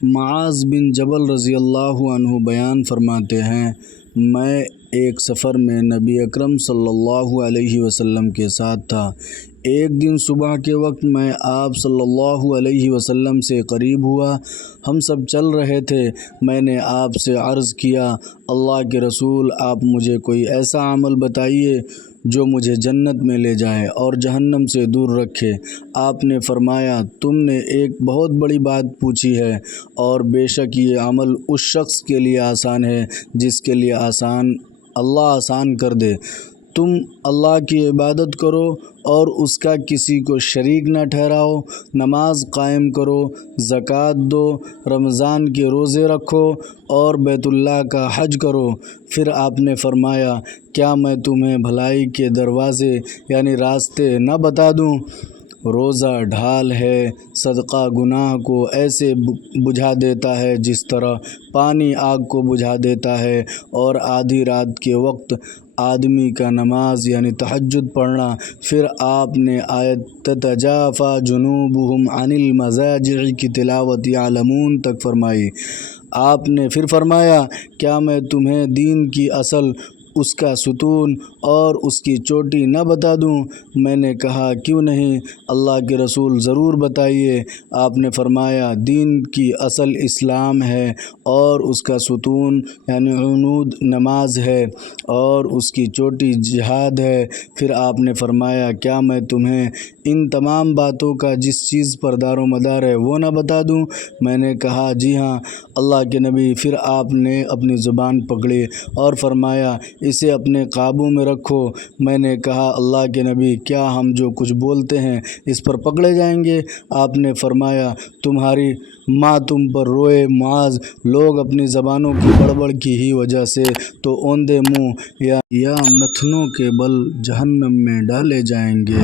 معاذ بن جبل رضی اللہ عنہ بیان فرماتے ہیں، میں ایک سفر میں نبی اکرم صلی اللہ علیہ وسلم کے ساتھ تھا۔ ایک دن صبح کے وقت میں آپ صلی اللہ علیہ وسلم سے قریب ہوا۔ ہم سب چل رہے تھے۔ میں نے آپ سے عرض کیا، اللہ کے رسول، آپ مجھے کوئی ایسا عمل بتائیے جو مجھے جنت میں لے جائے اور جہنم سے دور رکھے۔ آپ نے فرمایا، تم نے ایک بہت بڑی بات پوچھی ہے، اور بے شک یہ عمل اس شخص کے لیے آسان ہے جس کے لیے اللہ آسان کر دے۔ تم اللہ کی عبادت کرو اور اس کا کسی کو شریک نہ ٹھہراؤ، نماز قائم کرو، زکوٰۃ دو، رمضان کے روزے رکھو اور بیت اللہ کا حج کرو۔ پھر آپ نے فرمایا، کیا میں تمہیں بھلائی کے دروازے یعنی راستے نہ بتا دوں؟ روزہ ڈھال ہے، صدقہ گناہ کو ایسے بجھا دیتا ہے جس طرح پانی آگ کو بجھا دیتا ہے، اور آدھی رات کے وقت آدمی کا نماز یعنی تہجد پڑھنا۔ پھر آپ نے آیت تتجافی جنوبہم عن المضاجع کی تلاوت یعلمون تک فرمائی۔ آپ نے پھر فرمایا، کیا میں تمہیں دین کی اصل، اس کا ستون اور اس کی چوٹی نہ بتا دوں؟ میں نے کہا، کیوں نہیں اللہ کے رسول، ضرور بتائیے۔ آپ نے فرمایا، دین کی اصل اسلام ہے اور اس کا ستون یعنی عمود نماز ہے اور اس کی چوٹی جہاد ہے۔ پھر آپ نے فرمایا، کیا میں تمہیں ان تمام باتوں کا جس چیز پر دار و مدار ہے وہ نہ بتا دوں؟ میں نے کہا، جی ہاں اللہ کے نبی۔ پھر آپ نے اپنی زبان پکڑی اور فرمایا، اسے اپنے قابو میں رکھو۔ میں نے کہا، اللہ کے نبی، کیا ہم جو کچھ بولتے ہیں اس پر پکڑے جائیں گے؟ آپ نے فرمایا، تمہاری ماں تم پر روئے معاذ، لوگ اپنی زبانوں کی گڑبڑ کی ہی وجہ سے تو اوندے منہ یا نتنوں کے بل جہنم میں ڈالے جائیں گے۔